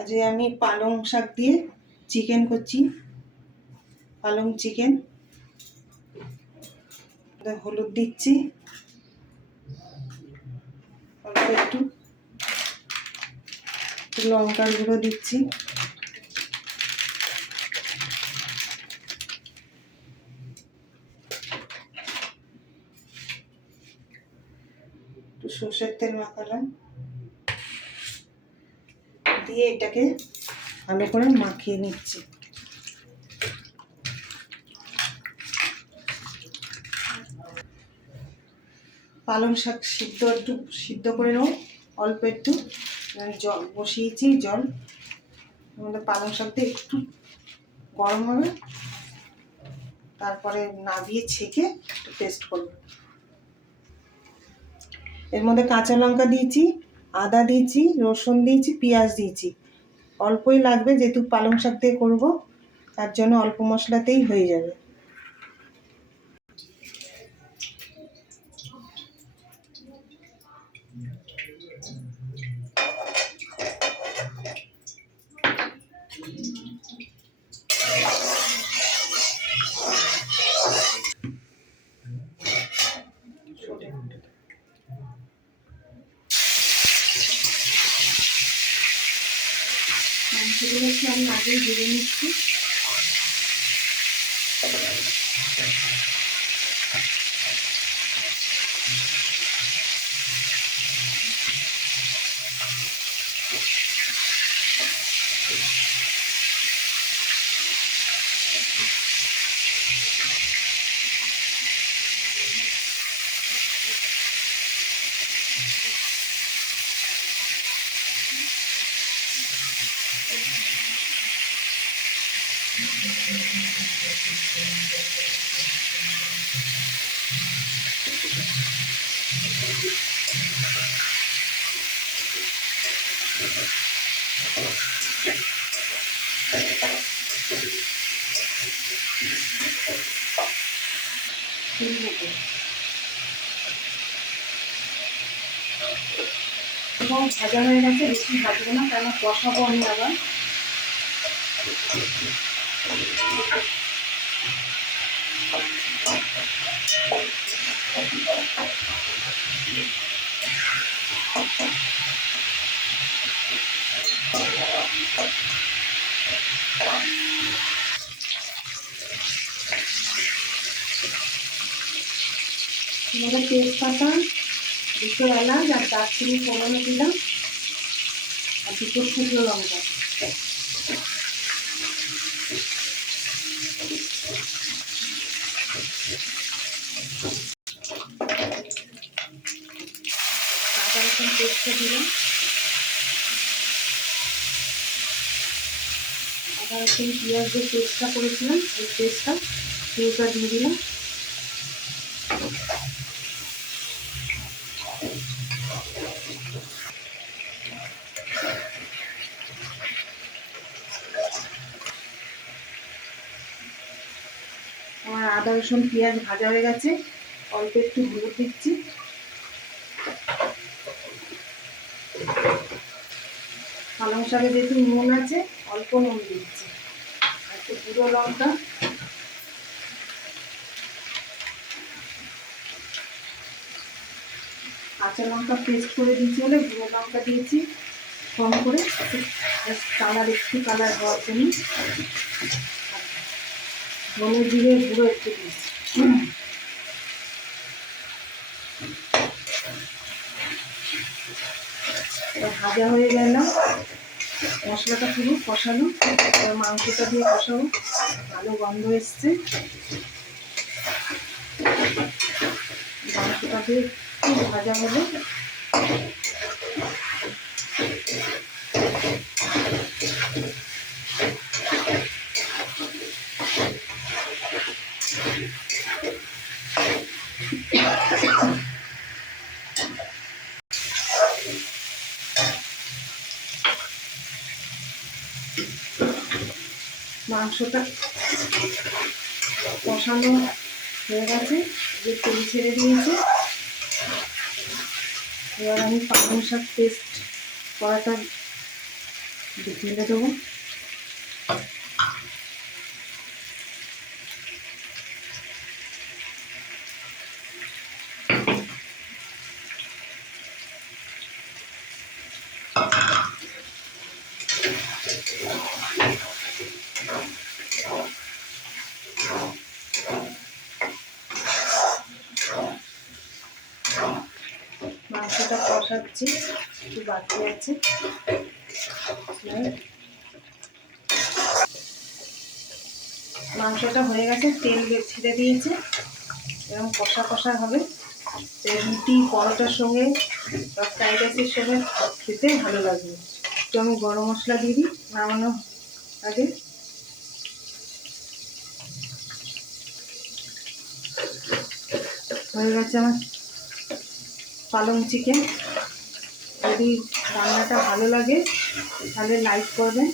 আজকে আমি পালং শাক দিয়ে চিকেন করছি, পালং চিকেন। হলুদ দিচ্ছি অল্প একটু, লঙ্কার গুঁড়ো দিচ্ছি, একটু সর্ষের তেল মাখালাম, দিয়ে এটাকে ভালো করে মাখিয়ে নিচ্ছি। পালং শাক একটু সিদ্ধ করে নেব, অল্প একটু জল বসিয়েছি, জল আমাদের পালং শাকটা একটু গরম হবে, তারপরে নাবিয়ে ছেঁকে একটু পেস্ট করব। এর মধ্যে কাঁচা লঙ্কা দিয়েছি, আদা দিয়েছি, রসুন দিয়েছি, পেঁয়াজ দিয়েছি। অল্পই লাগবে, যেহেতু পালং শাক দিয়ে করবো তার জন্য অল্প মশলাতেই হয়ে যাবে। মাংসগুলো একটু আমি আগেই ভেজে নিচ্ছি। এবং ভাজা হয়ে গেছে, বেশি ভাজবো না, কেন কষাবো আমি আবার। তেজপাতা, দুটো এলাচ আর দারচিনি ফোড়নে দিলাম, আর দুটো শুকনো লঙ্কা। আদা রসুন পেস্টটা দিলাম, আদা রসুন পেঁয়াজ যে পেস্টটা করেছিলাম এই পেস্টটা পুরোটা দিয়ে দিলাম। আমার আদা রসুন পেঁয়াজ ভাজা হয়ে গেছে, অল্প একটু হলুদ দিচ্ছি, পালং শাকে যেহেতু নুন আছে অল্প নুন দিচ্ছি, একটু গুঁড়ো লঙ্কা, কাঁচা লঙ্কা পেস্ট করে দিয়েছি বলে গুঁড়ো লঙ্কা দিয়েছি কম করে, কালার একটু কালার হওয়ার জন্য। ধনে জিরে গুঁড়ো একটু দিয়েছি। ভাজা হয়ে গেল, মশলাটা পুরো কষানো, মাংসটা দিয়ে কষাবো, ভালো গন্ধ এসছে। মাংসটা দিয়ে একটু ভাজা হলে মাংসটা কষানো হয়ে গেছে, যে তেল ছেড়ে দিয়েছে। এবার আমি পালং শাক পেস্ট করাটা ঢেলে দেবো। মাংসটা কষাচ্ছি, একটু বাকি আছে। মাংসটা হয়ে গেছে, তেল ছেড়ে দিয়েছে, এরকম কষা কষা হবে। রুটি পরোটার সঙ্গে বা ফ্রাইড রাইসের সঙ্গে খেতে ভালো লাগবে। তো আমি গরম মশলা দিয়ে দিই নামানোর আগে। হয়ে গেছে আমার পালং চিকেন। যদি রান্নাটা ভালো লাগে তাহলে লাইক করবেন।